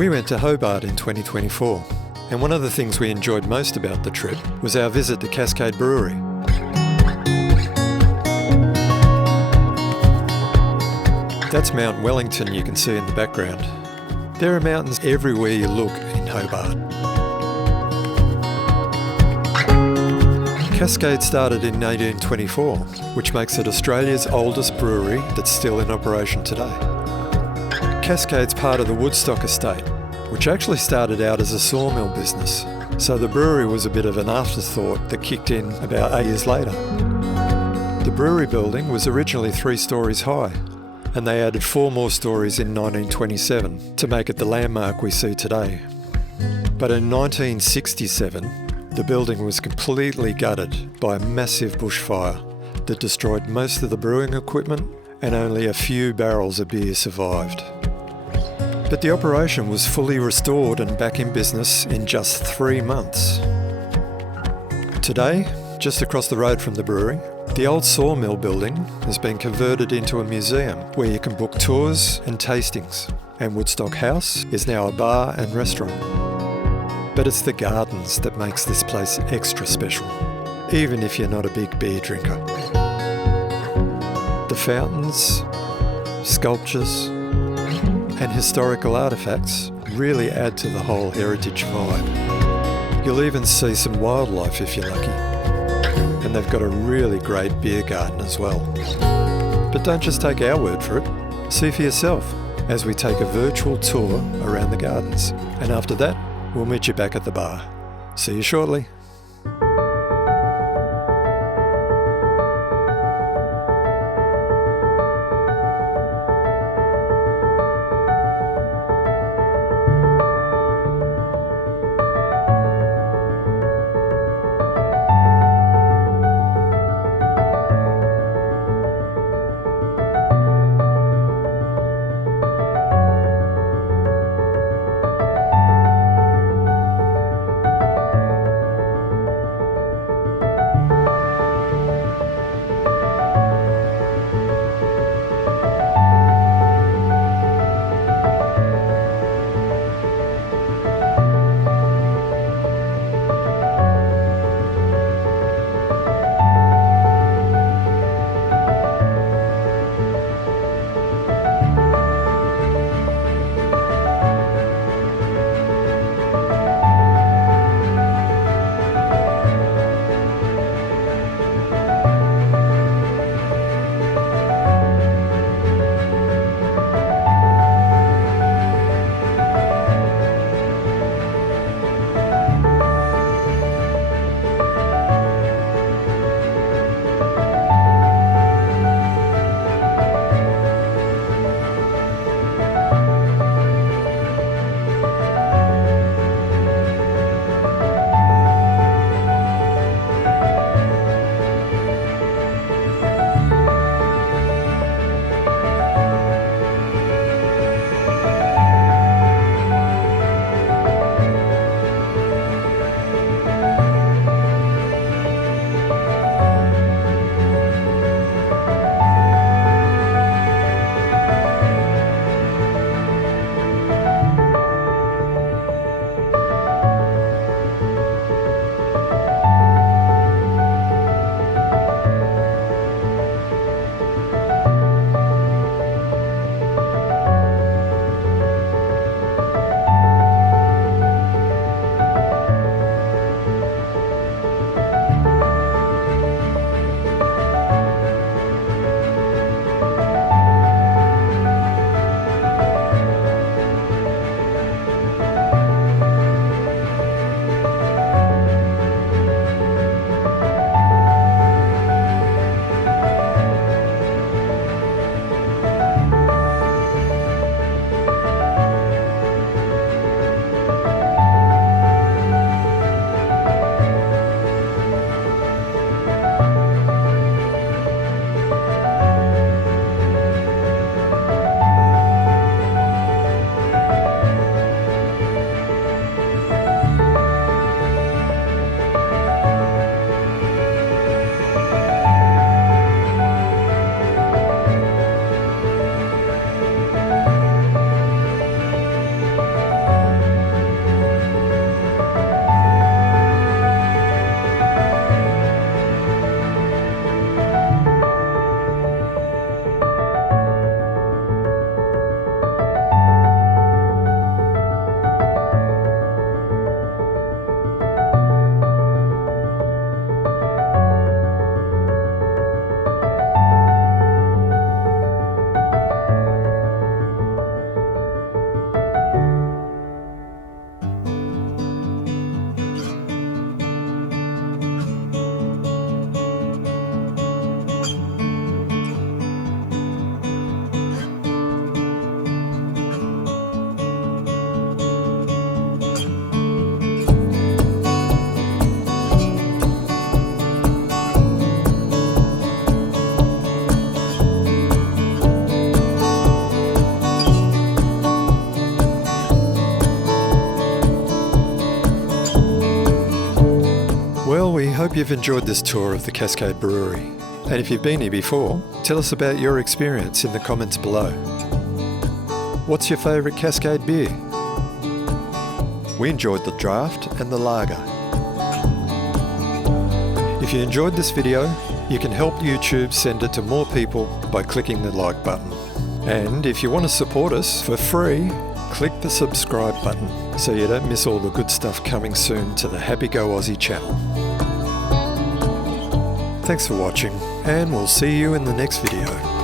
We went to Hobart in 2024, and one of the things we enjoyed most about the trip was our visit to Cascade Brewery. That's Mount Wellington you can see in the background. There are mountains everywhere you look in Hobart. Cascade started in 1824, which makes it Australia's oldest brewery that's still in operation today. Cascade's part of the Woodstock estate, which actually started out as a sawmill business, so the brewery was a bit of an afterthought that kicked in about 8 years later. The brewery building was originally 3 stories high, and they added 4 more stories in 1927 to make it the landmark we see today. But in 1967, the building was completely gutted by a massive bushfire that destroyed most of the brewing equipment, and only a few barrels of beer survived. But the operation was fully restored and back in business in just 3 months. Today, just across the road from the brewery, the old sawmill building has been converted into a museum where you can book tours and tastings, and Woodstock House is now a bar and restaurant. But it's the gardens that makes this place extra special, even if you're not a big beer drinker. The fountains, sculptures, and historical artefacts really add to the whole heritage vibe. You'll even see some wildlife if you're lucky. And they've got a really great beer garden as well. But don't just take our word for it. See for yourself as we take a virtual tour around the gardens. And after that, we'll meet you back at the bar. See you shortly. you've enjoyed this tour of the Cascade Brewery. And if you've been here before, tell us about your experience in the comments below. What's your favourite Cascade beer? We enjoyed the draft and the lager. If you enjoyed this video, you can help YouTube send it to more people by clicking the like button. And if you want to support us for free, click the subscribe button so you don't miss all the good stuff coming soon to the happy-GO-aussie channel. Thanks for watching, and we'll see you in the next video.